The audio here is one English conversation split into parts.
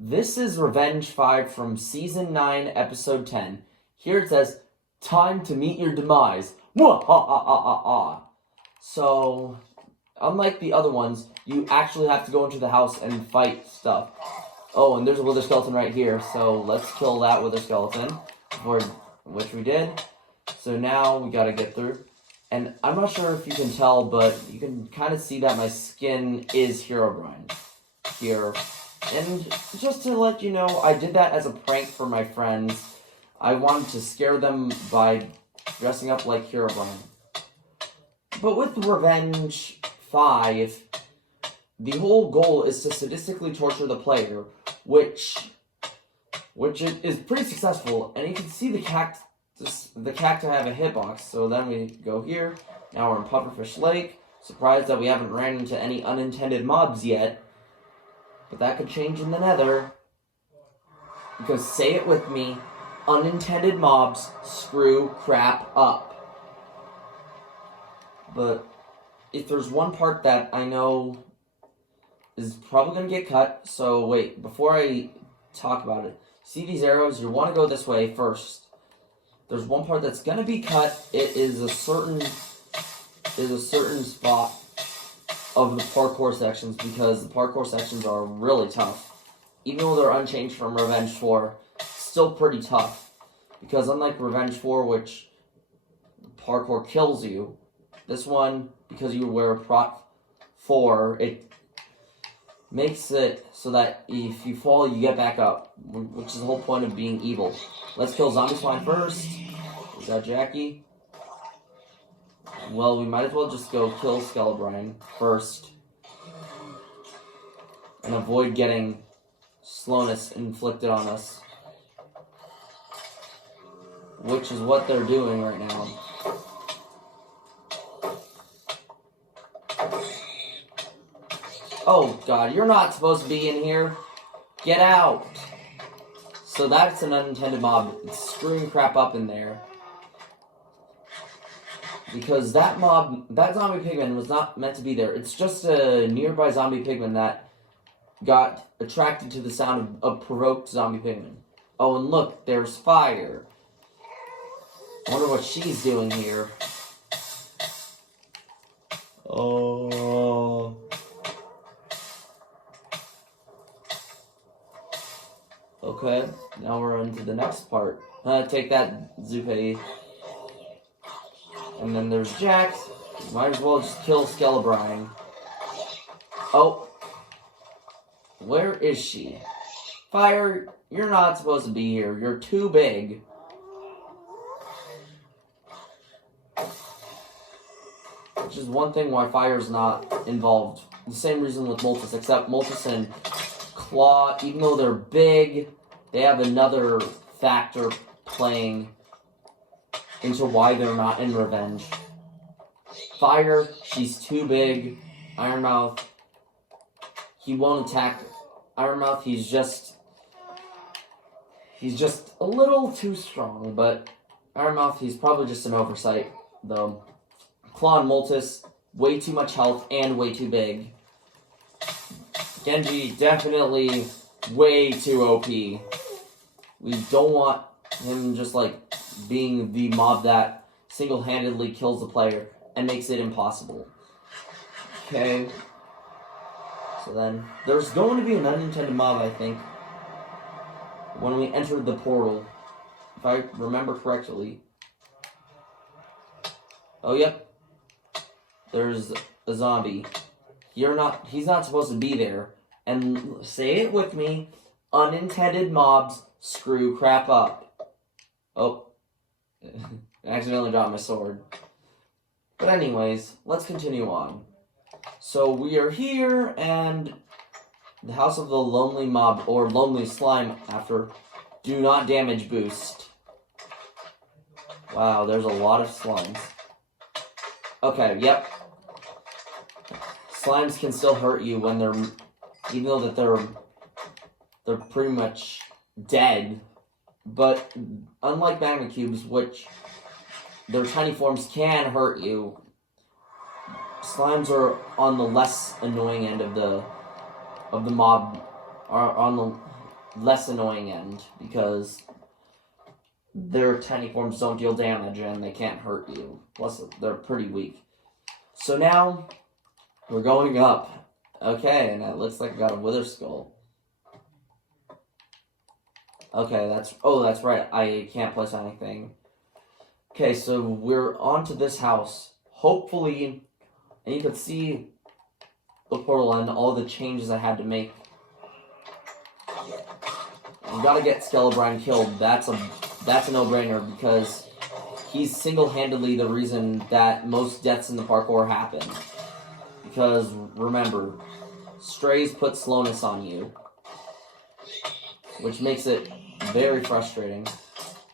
This is Revenge 5 from Season 9, Episode 10. Here it says, "Time to meet your demise." So, unlike the other ones, you actually have to go into the house and fight stuff. Oh, and there's a wither skeleton right here, so let's kill that wither skeleton, which we did. So now we gotta get through. And I'm not sure if you can tell, but you can kind of see that my skin is Herobrine here. And just to let you know, I did that as a prank for my friends. I wanted to scare them by dressing up like Herobrine. But with Revenge 5, the whole goal is to sadistically torture the player, which is pretty successful. And you can see the cacti have a hitbox. So then we go here. Now we're in Pufferfish Lake. Surprised that we haven't ran into any unintended mobs yet. But that could change in the nether. Because, say it with me, unintended mobs screw crap up. But if there's one part that I know is probably going to get cut, so wait, before I talk about it, see these arrows? You want to go this way first. There's one part that's going to be cut. It is a certain spot of the parkour sections, because the parkour sections are really tough. Even though they're unchanged from Revenge 4, still pretty tough. Because unlike Revenge 4, which parkour kills you, this one, because you wear a Prot 4, it makes it so that if you fall, you get back up, which is the whole point of being evil. Let's kill Zombie Slime first. We got Jackie. Well, we might as well just go kill Skelebrine first. And avoid getting slowness inflicted on us. Which is what they're doing right now. Oh god, you're not supposed to be in here. Get out. So that's an unintended mob. It's screwing crap up in there. Because that zombie pigman was not meant to be there. It's just a nearby zombie pigman that got attracted to the sound of provoked zombie pigman. Oh, and look, there's fire. I wonder what she's doing here. Oh. Okay, now we're into the next part. Take that, Zupei. And then there's Jax. Might as well just kill Skelebrine. Oh. Where is she? Fire, you're not supposed to be here. You're too big. Which is one thing why Fire's not involved. The same reason with Moltres, except Moltres and Claw, even though they're big, they have another factor playing into why they're not in Revenge. Fire, she's too big. Ironmouth, he won't attack. Ironmouth, he's just a little too strong, but Ironmouth, he's probably just an oversight, though. Claw and Moltres, way too much health and way too big. Genji, definitely way too OP. We don't want him just like being the mob that single-handedly kills the player and makes it impossible. Okay. So then, there's going to be an unintended mob, I think, when we enter the portal, if I remember correctly. Oh, yep. There's a zombie. He's not supposed to be there. And say it with me, unintended mobs screw crap up. Oh. I accidentally dropped my sword. But anyways, let's continue on. So we are here, and the House of the Lonely Mob, or Lonely Slime, after Do Not Damage boost. Wow, there's a lot of slimes. Okay, yep. Slimes can still hurt you when they're, even though that they're pretty much dead. But unlike magma cubes, which their tiny forms can hurt you, slimes are on the less annoying end of the mob, are on the less annoying end, because their tiny forms don't deal damage and they can't hurt you. Plus, they're pretty weak. So now, we're going up. Okay, and it looks like I got a Wither Skull. Okay, that's right, I can't place anything. Okay, so we're on to this house. Hopefully, and you can see the portal and all the changes I had to make. We gotta get Skelebrine killed. That's a no-brainer, because he's single-handedly the reason that most deaths in the parkour happen. Because, remember, strays put slowness on you, which makes it very frustrating.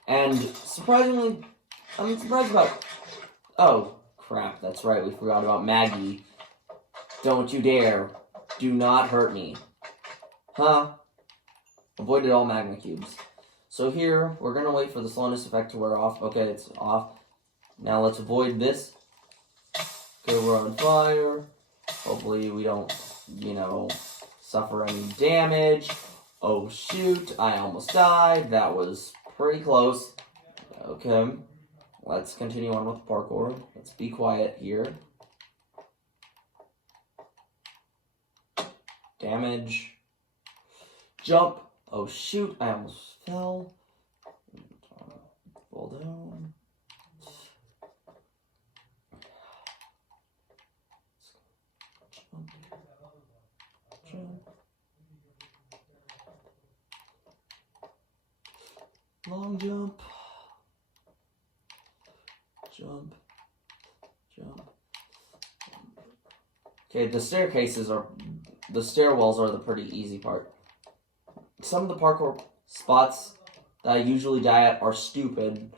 And surprisingly, I'm surprised about... Oh, crap, that's right, we forgot about Maggie. Don't you dare. Do not hurt me. Huh? Avoided all magma cubes. So here, we're going to wait for the slowness effect to wear off. Okay, it's off. Now let's avoid this. Okay, we're on fire. Hopefully we don't, suffer any damage. Oh shoot, I almost died. That was pretty close. Okay, let's continue on with the parkour. Let's be quiet here. Damage. Jump. Oh shoot, I almost fell. Fall down. Jump. Long jump. Jump. Jump. Okay, the stairwells are the pretty easy part. Some of the parkour spots that I usually die at are stupid,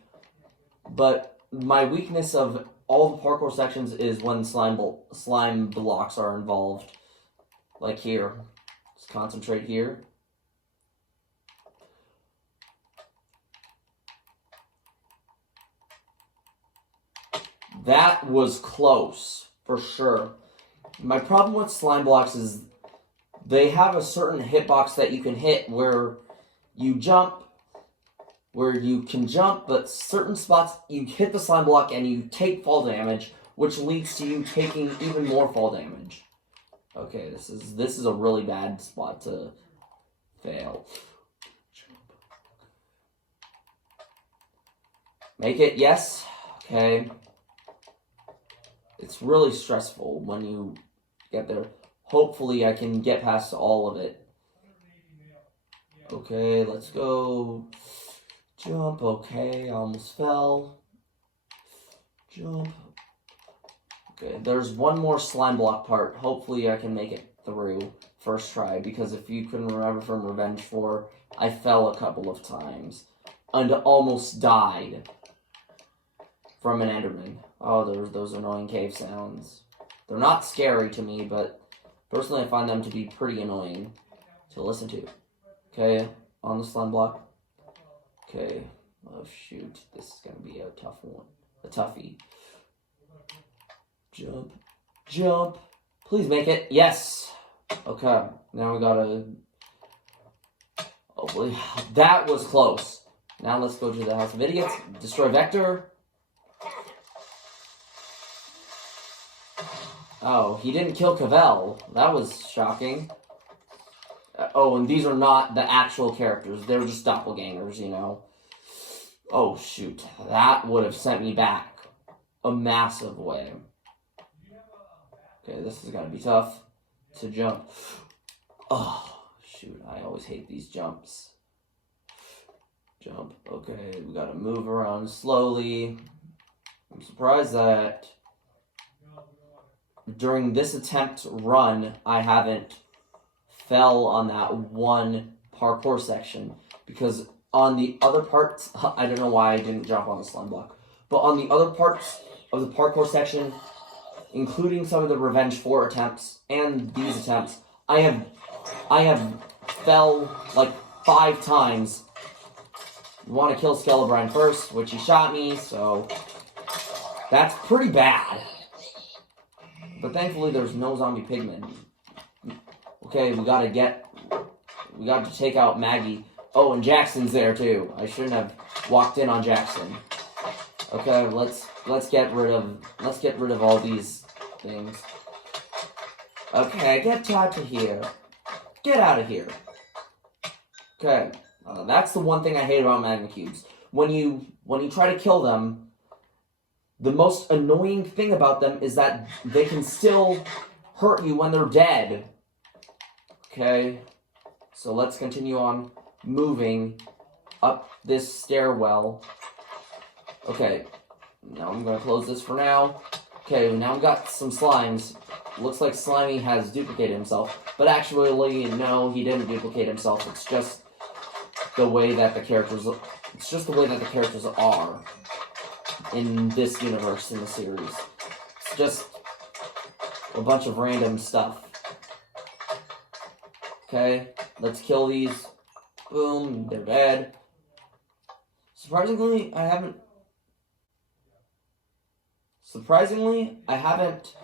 but my weakness of all the parkour sections is when slime blocks are involved. Like here. Just concentrate here. That was close, for sure. My problem with slime blocks is they have a certain hitbox that you can hit where you jump, where you can jump, but certain spots you hit the slime block and you take fall damage, which leads to you taking even more fall damage. Okay, this is a really bad spot to fail. Make it, yes. Okay. It's really stressful when you get there. Hopefully I can get past all of it. Okay, let's go. Jump, okay, I almost fell. Jump. Okay, there's one more slime block part. Hopefully I can make it through first try, because if you can remember from Revenge 4, I fell a couple of times and almost died from an Enderman. Oh, there's those annoying cave sounds. They're not scary to me, but personally I find them to be pretty annoying to listen to. Okay, on the slime block. Okay, oh shoot, this is gonna be a tough one. A toughie. Jump. Jump. Please make it. Yes. Okay, now we gotta... Hopefully, that was close. Now let's go to the House of Idiots. Destroy Vector. Oh, he didn't kill Cavell. That was shocking. Oh, and these are not the actual characters. They're just doppelgangers, Oh, shoot. That would have sent me back a massive way. Okay, this is gonna be tough to jump. Oh, shoot. I always hate these jumps. Jump. Okay, we gotta move around slowly. I'm surprised that during this attempt run, I haven't fell on that one parkour section, because on the other parts, I don't know why I didn't jump on the slime block, but on the other parts of the parkour section, including some of the Revenge 4 attempts and these attempts, I have fell like 5 times. You want to kill Skelebrine first, which he shot me, so that's pretty bad. But thankfully there's no zombie pigmen. Okay, we gotta get We got to take out Maggie. Oh, and Jackson's there too. I shouldn't have walked in on Jackson. Okay, let's get rid of all these things. Okay, get out of here. Get out of here. Okay, that's the one thing I hate about magma cubes. When you try to kill them, the most annoying thing about them is that they can still hurt you when they're dead. Okay, so let's continue on moving up this stairwell. Okay, now I'm going to close this for now. Okay, now we've got some slimes. Looks like Slimy has duplicated himself, but actually, no, he didn't duplicate himself. It's just the way that the characters are in this universe, in the series. It's just a bunch of random stuff. Okay, let's kill these. Boom, they're dead. Surprisingly, I haven't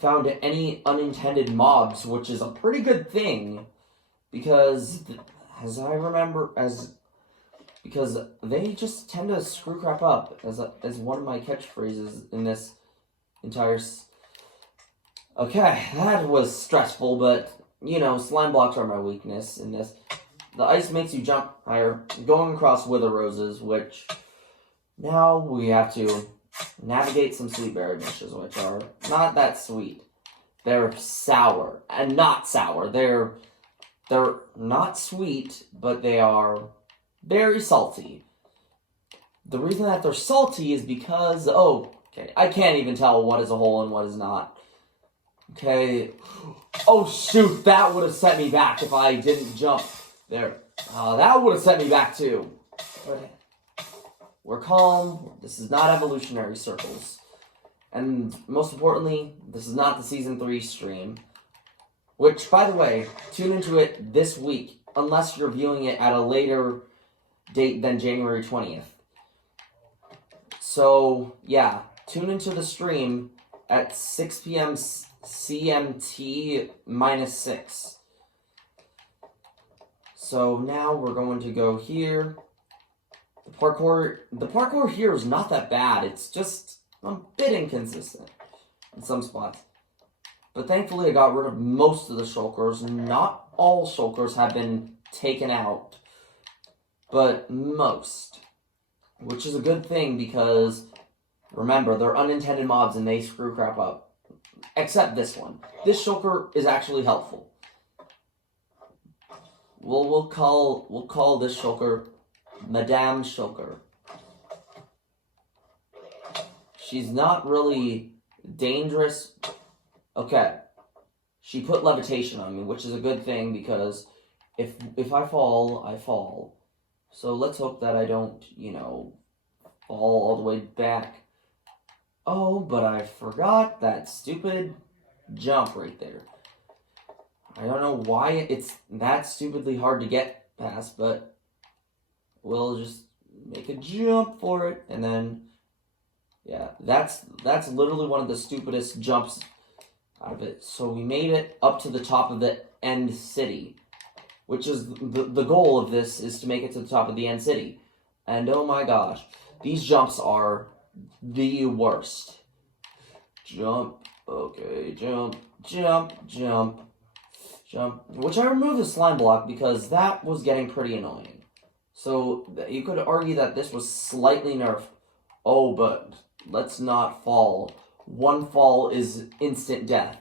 found any unintended mobs, which is a pretty good thing, because because they just tend to screw crap up, as one of my catchphrases in this entire. Okay, that was stressful, but you know, slime blocks are my weakness in this. The ice makes you jump higher, going across wither roses, which now we have to navigate some sweet berry bushes, which are not that sweet. They're sour, and not sour. They're not sweet, but they are very salty. The reason that they're salty is because, okay, I can't even tell what is a hole and what is not. Okay, oh shoot, that would have set me back if I didn't jump there. That would have set me back too. But we're calm. This is not evolutionary circles. And most importantly, this is not the Season 3 stream. Which, by the way, tune into it this week, unless you're viewing it at a later date than January 20th. So, yeah, tune into the stream at 6 p.m. CMT -6. So now we're going to go here. The parkour here is not that bad. It's just a bit inconsistent in some spots. But thankfully I got rid of most of the shulkers. Not all shulkers have been taken out, but most. Which is a good thing because, remember, they're unintended mobs and they screw crap up. Except this one. This shulker is actually helpful. We'll call this shulker Madame Shulker. She's not really dangerous. Okay. She put levitation on me, which is a good thing because if I fall, I fall. So let's hope that I don't, fall all the way back. Oh, but I forgot that stupid jump right there. I don't know why it's that stupidly hard to get past, but we'll just make a jump for it, and then, yeah, that's literally one of the stupidest jumps out of it. So we made it up to the top of the end city, which is the goal of this, is to make it to the top of the end city. And oh my gosh, these jumps are the worst. Jump, okay, jump, jump, jump, jump. Which I removed the slime block because that was getting pretty annoying. So you could argue that this was slightly nerfed. Oh, but let's not fall. One fall is instant death.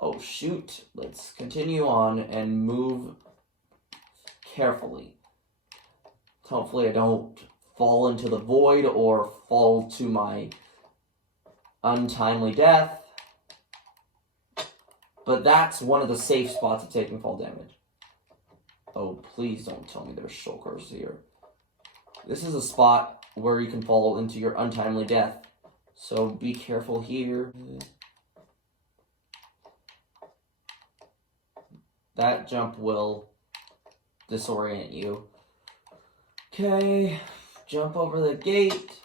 Oh shoot, let's continue on and move carefully. Hopefully I don't fall into the void or fall to my untimely death. But that's one of the safe spots of taking fall damage. Oh, please don't tell me there's shulkers here. This is a spot where you can fall into your untimely death. So be careful here. That jump will disorient you. Okay, jump over the gate.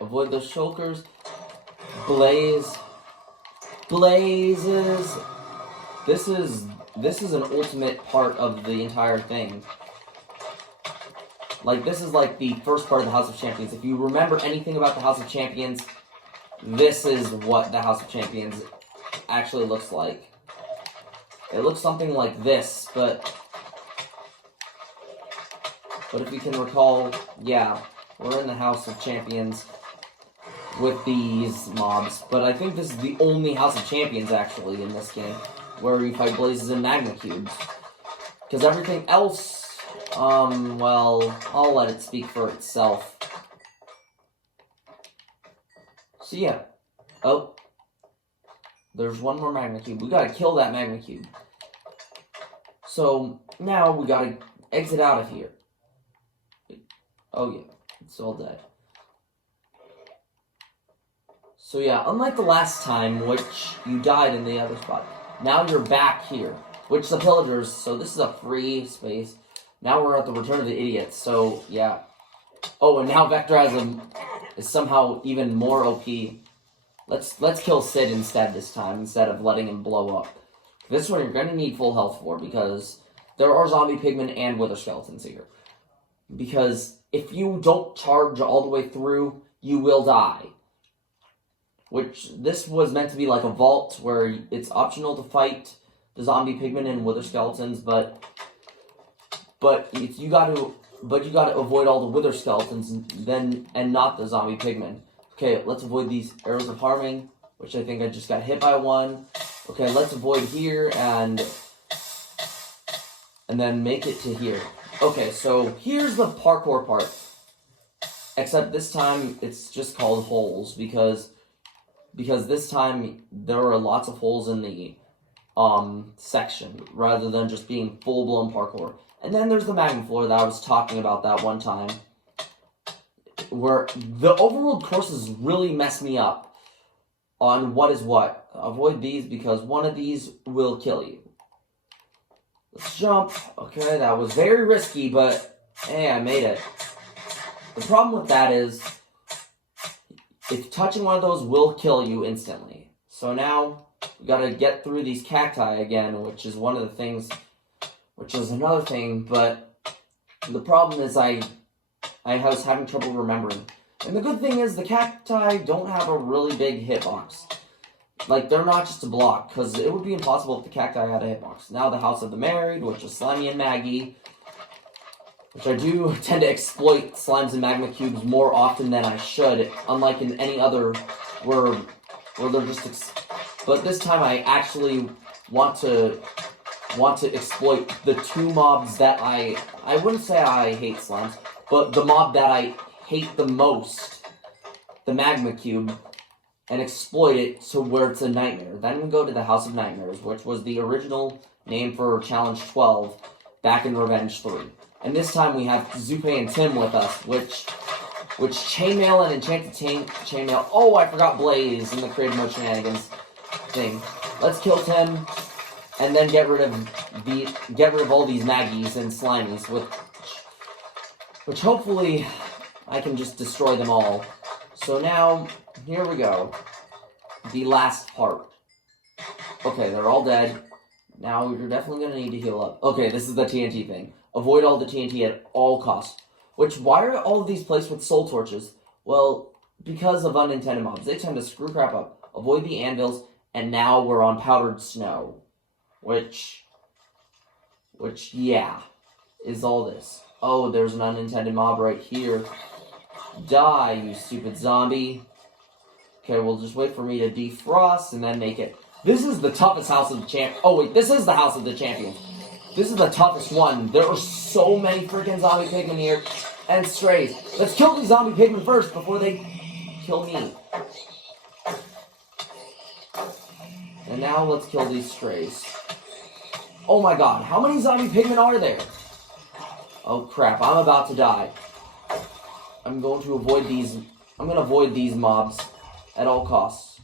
Avoid the shulkers. Blazes. This is this is an ultimate part of the entire thing. Like, this is like the first part of the House of Champions. If you remember anything about the House of Champions, this is what the House of Champions actually looks like. It looks something like this, but if you can recall, yeah, we're in the House of Champions with these mobs. But I think this is the only House of Champions, actually, in this game, where you fight Blazes and Magma Cubes. Because everything else, well, I'll let it speak for itself. So yeah. Oh. There's one more Magma Cube. We gotta kill that Magma Cube. So, now we gotta exit out of here. Oh yeah, it's all dead. So yeah, unlike the last time, which you died in the other spot, now you're back here, which the Pillagers, so this is a free space. Now we're at the Return of the Idiots, so yeah. Oh, and now Vectorizm is somehow even more OP. Let's kill Sid instead this time, instead of letting him blow up. This one you're gonna need full health for, because there are zombie pigmen and wither skeletons here. Because if you don't charge all the way through, you will die. Which, this was meant to be like a vault, where it's optional to fight the zombie pigmen and wither skeletons, but you gotta avoid all the wither skeletons and not the zombie pigmen. Okay, let's avoid these arrows of harming, which I think I just got hit by one. Okay, let's avoid here and then make it to here. Okay, so here's the parkour part. Except this time it's just called holes because this time there are lots of holes in the section rather than just being full-blown parkour. And then there's the magma floor that I was talking about that one time, where the overworld courses really mess me up on what is what. Avoid these because one of these will kill you. Let's jump. Okay, that was very risky, but hey, I made it. The problem with that is, if touching one of those will kill you instantly. So now, we gotta get through these cacti again, which is one of the things, which is another thing, but the problem is I was having trouble remembering. And the good thing is, the cacti don't have a really big hitbox. Like, they're not just a block, because it would be impossible if the cacti had a hitbox. Now the House of the Married, which is Slimy and Maggie, which I do tend to exploit slimes and magma cubes more often than I should, unlike in any other where they're just but this time I actually want to exploit the two mobs that I wouldn't say I hate slimes, but the mob that I hate the most, the magma cube, and exploit it to where it's a nightmare. Then we go to the House of Nightmares, which was the original name for Challenge 12 back in Revenge 3. And this time we have Zupe and Tim with us, which chainmail and enchanted chainmail. Oh, I forgot Blaze in the creative mode shenanigans thing. Let's kill Tim, and then get rid of all these Maggies and Slimies, which hopefully I can just destroy them all. So now, here we go. The last part. Okay, they're all dead. Now you're definitely gonna need to heal up. Okay, this is the TNT thing. Avoid all the TNT at all costs. Which, why are all of these placed with soul torches? Well, because of unintended mobs. They tend to screw crap up. Avoid the anvils, and now we're on powdered snow. Which, yeah, is all this. Oh, there's an unintended mob right here. Die, you stupid zombie. Okay, we'll just wait for me to defrost and then make it. This is the toughest House of the Champ. Oh wait, this is the House of the Champions. This is the toughest one. There are so many freaking zombie pigmen here. And strays. Let's kill these zombie pigmen first before they kill me. And now let's kill these strays. Oh my god, how many zombie pigmen are there? Oh crap, I'm about to die. I'm going to avoid these mobs at all costs.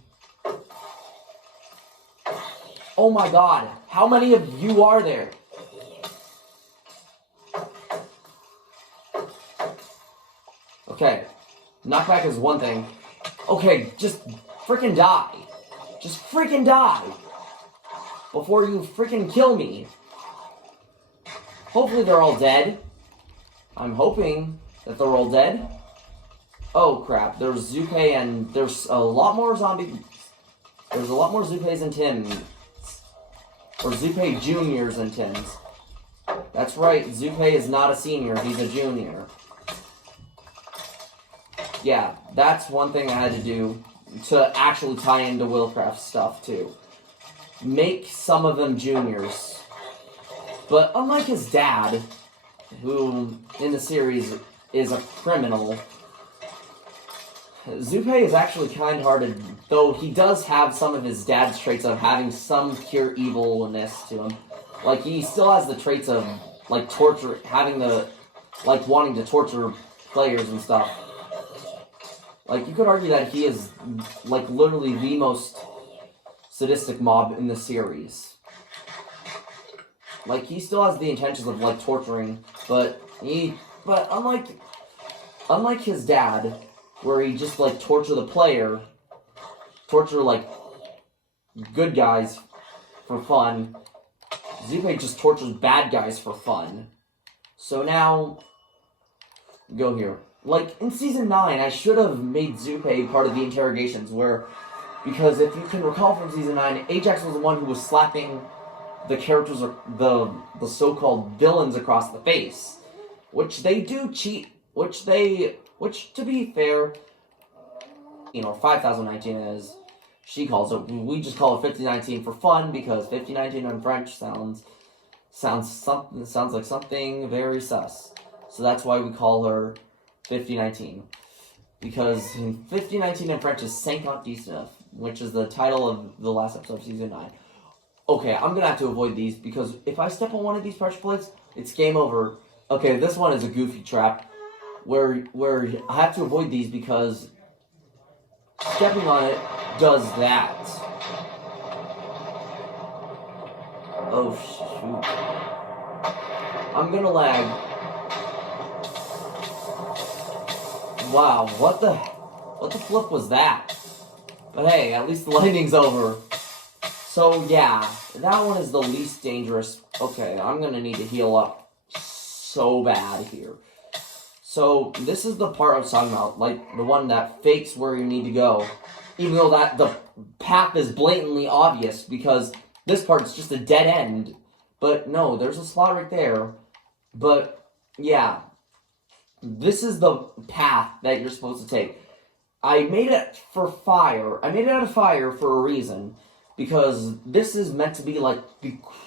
Oh my god, how many of you are there? Okay, knockback is one thing. Okay, just freaking die. Just freaking die. before you freaking kill me. Hopefully they're all dead. I'm hoping that they're all dead. Oh crap, there's Zupei and there's a lot more zombies. There's a lot more Zupeis and Tims. Or Zupei Juniors and Tims. That's right, Zupei is not a senior, he's a junior. Yeah, that's one thing I had to do to actually tie into Willcraft stuff too. Make some of them juniors. But unlike his dad, who in the series is a criminal, Zupei is actually kind-hearted, though he does have some of his dad's traits of having some pure evilness to him. Like, he still has the traits of, like, torture, having the, like, wanting to torture players and stuff. Like, you could argue that he is, like, literally the most sadistic mob in the series. Like, he still has the intentions of, like, torturing, but unlike his dad, where he just, like, torture, like, good guys for fun, Zupei just tortures bad guys for fun. So now, go here. Like, in Season 9, I should have made Zupei part of the interrogations, because if you can recall from Season 9, Ajax was the one who was slapping the characters, the so-called villains across the face. Which they do cheat, which, to be fair, 5019 as she calls it. We just call it 5019 for fun, because 5019 in French sounds like something very sus. So that's why we call her 5019. Because 5019 in French is 5019, which is the title of the last episode of Season 9. Okay, I'm gonna have to avoid these, because if I step on one of these pressure plates, it's game over. Okay, this one is a goofy trap, where I have to avoid these because stepping on it does that. Oh shoot. I'm gonna lag. Wow, what the flip was that? But hey, at least the lightning's over. So yeah, that one is the least dangerous. Okay, I'm gonna need to heal up so bad here. So this is the part I was talking about, like the one that fakes where you need to go, even though that the path is blatantly obvious, because this part's just a dead end. But no, there's a slot right there. But yeah, this is the path that you're supposed to take. I made it for fire. I made it out of fire for a reason, because this is meant to be like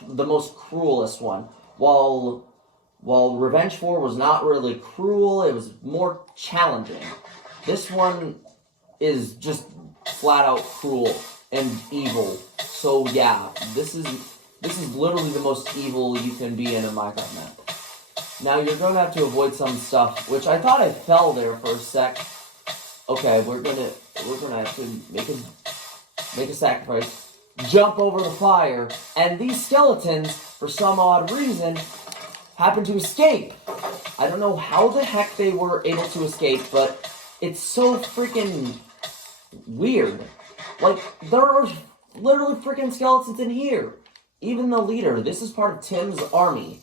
the most cruelest one. While Revenge 4 was not really cruel, it was more challenging. This one is just flat out cruel and evil. So yeah, this is literally the most evil you can be in a Minecraft map. Now you're gonna have to avoid some stuff, which I thought I fell there for a sec. Okay, we're gonna have to make a sacrifice, jump over the fire, and these skeletons, for some odd reason, happen to escape. I don't know how the heck they were able to escape, but it's so freaking weird. Like, there are literally freaking skeletons in here. Even the leader, this is part of Tim's army.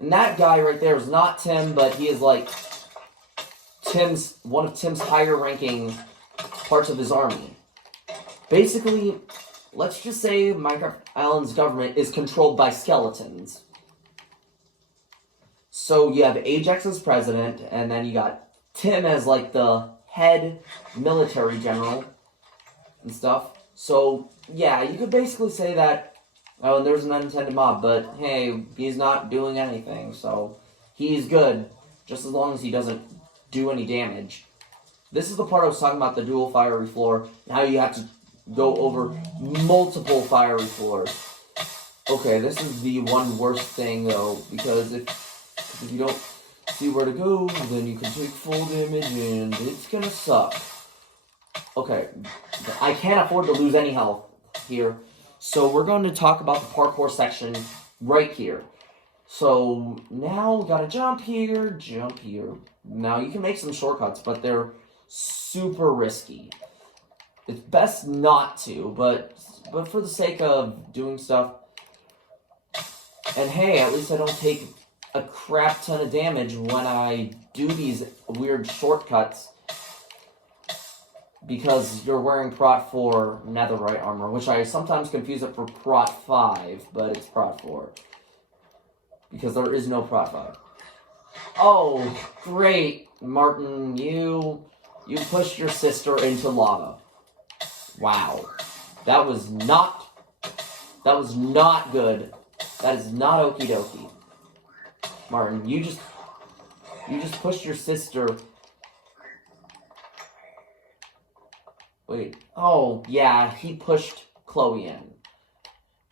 And that guy right there is not Tim, but he is like one of Tim's higher ranking parts of his army. Basically, let's just say Minecraft Island's government is controlled by skeletons. So you have Ajax as president, and then you got Tim as like the head military general and stuff. So yeah, you could basically say that, oh, and there's an unintended mob, but hey, he's not doing anything, so he's good, just as long as he doesn't do any damage. This is the part I was talking about, the dual fiery floor, and how you have to go over multiple fiery floors. Okay, this is the one worst thing though, because if you don't see where to go, then you can take full damage, and it's gonna suck. Okay, I can't afford to lose any health here, so we're going to talk about the parkour section right here. So now we gotta jump here, jump here. Now you can make some shortcuts, but they're super risky. It's best not to, but for the sake of doing stuff, And hey, at least I don't take a crap ton of damage when I do these weird shortcuts. Because you're wearing Prot 4 Netherite armor, which I sometimes confuse it for Prot 5, but it's Prot 4. Because there is no Prot 5. Oh, great, Martin, you pushed your sister into lava. Wow. That was not good. That is not okie dokie. Martin, you just pushed your sister. Wait. Oh, yeah, he pushed Chloe in.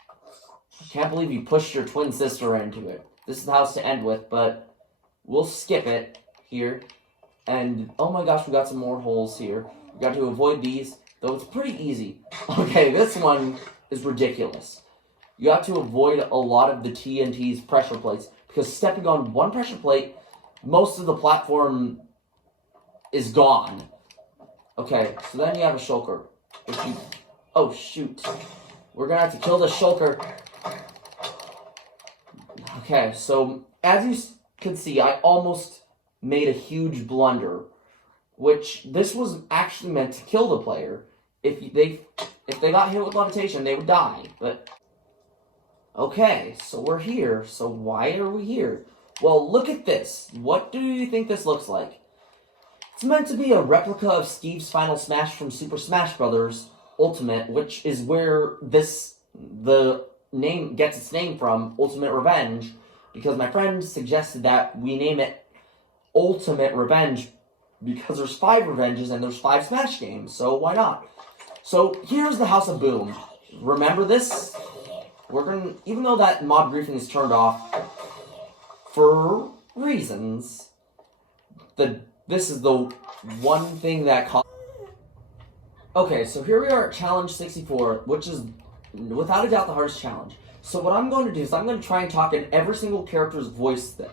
I can't believe you pushed your twin sister into it. This is the house to end with, but we'll skip it here. And, oh my gosh, we got some more holes here. We got to avoid these, though it's pretty easy. Okay, this one is ridiculous. You got to avoid a lot of the TNT's pressure plates, because stepping on one pressure plate, most of the platform is gone. Okay, so then you have a shulker. Oh, shoot. We're gonna have to kill the shulker. Okay, so as you can see, I almost made a huge blunder, which this was actually meant to kill the player. If they got hit with levitation, they would die, but... Okay, so we're here. So why are we here? Well, look at this. What do you think this looks like? It's meant to be a replica of Steve's Final Smash from Super Smash Bros. Ultimate, which is where the name gets its name from, Ultimate Revenge, because my friend suggested that we name it Ultimate Revenge because there's 5 Revenges and there's 5 Smash games, so why not? So here's the House of Boom. Remember this? Even though that mob griefing is turned off for reasons, this is the one thing that Okay, so here we are at Challenge 64, which is without a doubt the hardest challenge. So what I'm going to do is I'm going to try and talk in every single character's voice that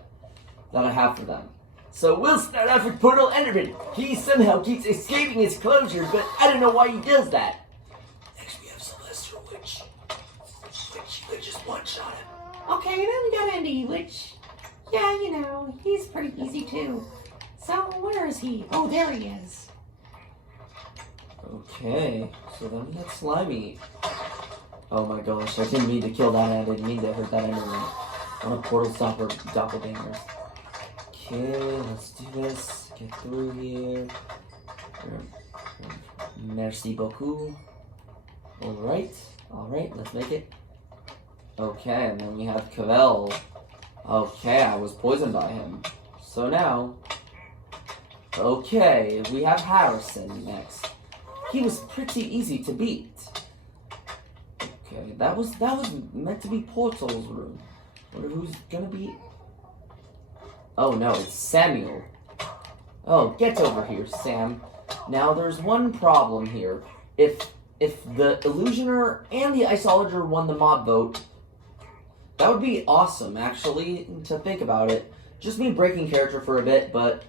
I have for them. So we'll start off with Portal Enderman. He somehow keeps escaping his closure, but I don't know why he does that. Next we have Celestial Witch. Which just one-shot him. Okay, then we got Andy, which, yeah, you know, he's pretty easy too. So, where is he? Oh, there he is. Okay, so then we got Slimy. Oh my gosh, I didn't mean to kill that, I didn't mean to hurt that enemy. On a portal stopper doppelganger. Okay, let's do this. Get through here. Merci beaucoup. Alright, let's make it. Okay, and then we have Cavell. Okay, I was poisoned by him. So now... Okay, we have Harrison next. He was pretty easy to beat. Okay, that was meant to be Portal's room. Wonder who's gonna be... Oh no, it's Samuel. Oh, get over here, Sam. Now there's one problem here. If the Illusioner and the Iceologer won the mob vote, that would be awesome, actually, to think about it. Just me breaking character for a bit, but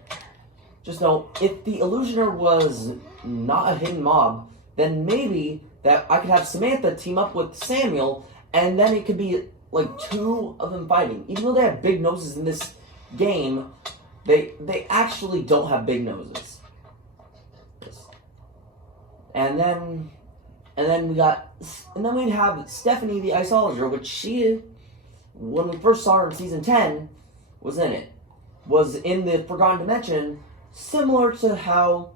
just know, if the Illusioner was not a hidden mob, then maybe that I could have Samantha team up with Samuel, and then it could be like 2 of them fighting. Even though they have big noses in this game, they actually don't have big noses. And then we'd have Stephanie the Iceologer, which she, when we first saw her in Season 10, was in the Forgotten Dimension, similar to how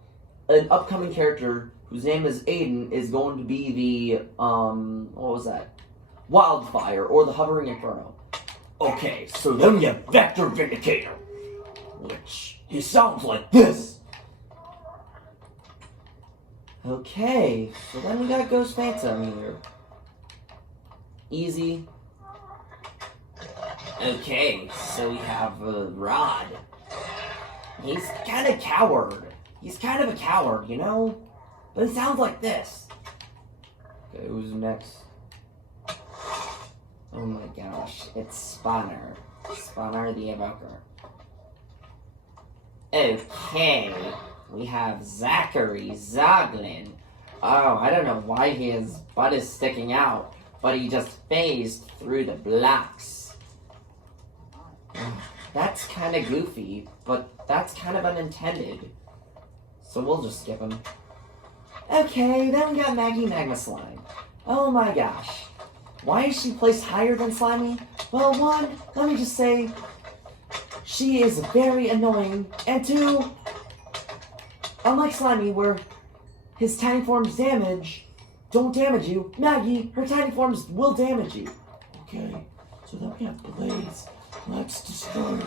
an upcoming character whose name is Aiden is going to be the, what was that? Wildfire, or the Hovering Inferno. Okay, so then we have Vector Vindicator, which he sounds like this. Okay, so then we got Ghost Phantom here. Easy. Okay, so we have Rod. He's kind of coward. He's kind of a coward, you know? But it sounds like this. Okay, who's next? Oh my gosh, it's Spawner. Spawner the Evoker. Okay, we have Zachary Zoglin. Oh, I don't know why his butt is sticking out, but he just phased through the blocks. That's kind of goofy, but that's kind of unintended. So we'll just skip him. Okay, then we got Maggie Magma Slime. Oh my gosh. Why is she placed higher than Slimy? Well, one, let me just say, she is very annoying. And two, unlike Slimy, where his tiny forms don't damage you, Maggie, her tiny forms will damage you. Okay, so then we have Blaze. Let's destroy it.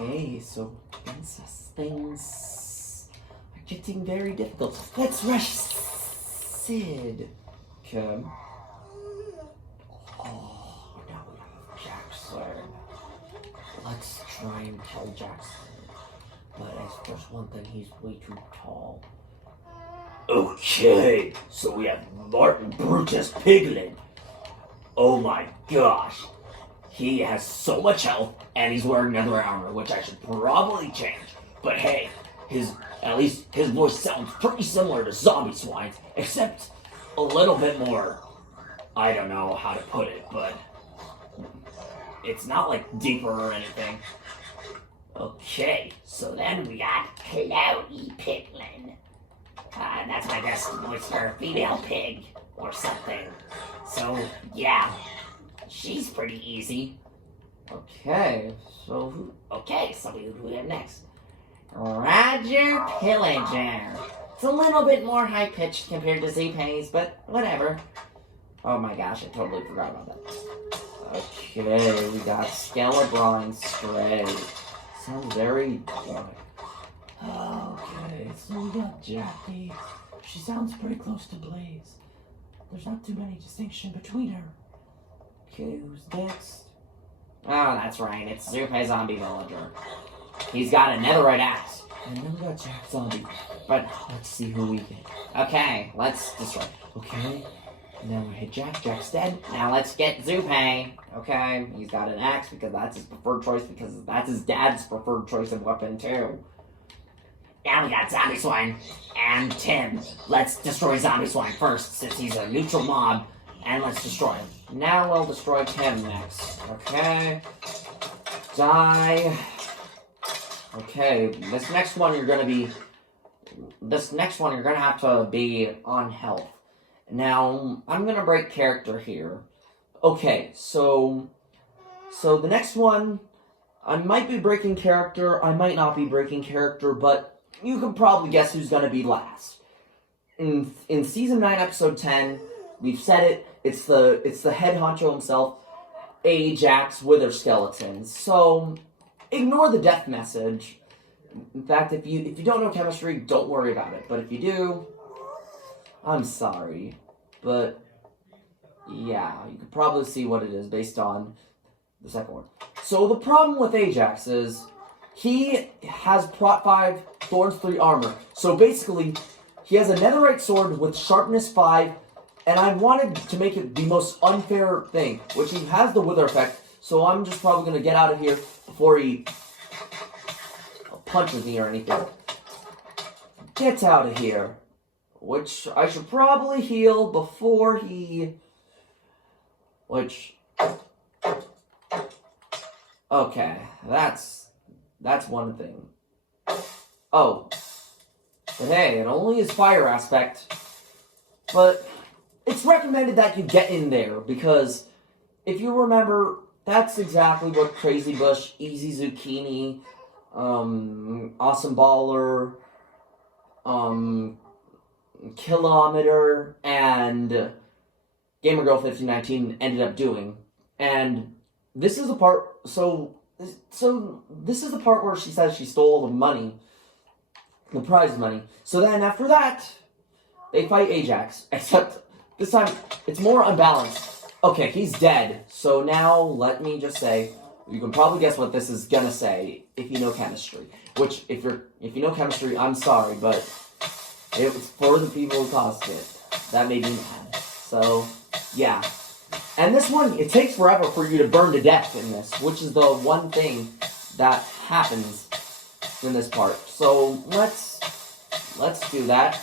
Okay, so things are getting very difficult. Let's rush Sid. Okay. Oh, now we have Jackson. Let's try and kill Jackson. But as there's one thing, he's way too tall. Okay, so we have Martin Brutus Piglin. Oh my gosh. He has so much health, and he's wearing nether armor, which I should probably change. But hey, at least his voice sounds pretty similar to Zombie Swine's, except a little bit more, I don't know how to put it, but it's not like deeper or anything. Okay, so then we got Cloudy Piglin. That's my best voice for a female pig, or something. So, yeah, she's pretty easy. Okay, so who we have next? Roger Pillager. It's a little bit more high-pitched compared to Z-Penny's, but whatever. oh my gosh, I totally forgot about that. Okay, we got Skelebrine Stray. Sounds very Okay, so we got Jackie. She sounds pretty close to Blaze. There's not too many distinction between her. Okay, who's next? Oh, that's right. It's Zupe Zombie Villager. He's got a netherite axe. And then we got Jack Zombie. But, Let's see who we get. okay, let's destroy. Okay, now we hit Jack. Jack's dead. Now let's get Zupe. Okay, he's got an axe because that's his preferred choice, because that's his dad's preferred choice of weapon too. Now we got Zombie Swine and Tim. Let's destroy Zombie Swine first, since he's a neutral mob, and let's destroy him. Now we'll destroy Tim next. Okay. Die. Okay, this next one you're gonna have to be on health. Now, I'm gonna break character here. Okay, so the next one, I might be breaking character, I might not be breaking character, but you can probably guess who's gonna be last. In season 9, episode 10, we've said it, it's the head honcho himself, Ajax Wither Skeleton. So ignore the death message. In fact, if you don't know chemistry, don't worry about it. But if you do, I'm sorry. But yeah, you can probably see what it is based on the second one. So the problem with Ajax is he has Prot 5, Thorns 3 armor. So basically, he has a netherite sword with sharpness 5, and I wanted to make it the most unfair thing, which he has the wither effect, so I'm just probably going to get out of here before he punches me or anything. Get out of here. Which I should probably heal before he... Okay, that's one thing. Oh. But hey, it only is fire aspect. But it's recommended that you get in there, because if you remember, that's exactly what Crazy Bush, Easy Zucchini, Awesome Baller, Kilometer, and GamerGirl1519 ended up doing. And this is the part, so this is the part where she says she stole the money, the prize money. So then after that, they fight Ajax, except this time it's more unbalanced. Okay, he's dead. So now let me just say, you can probably guess what this is gonna say if you know chemistry. Which, if you know chemistry, I'm sorry, but it was for the people who caused it. That made me mad. So, yeah. And this one, it takes forever for you to burn to death in this, which is the one thing that happens in this part. So let's do that.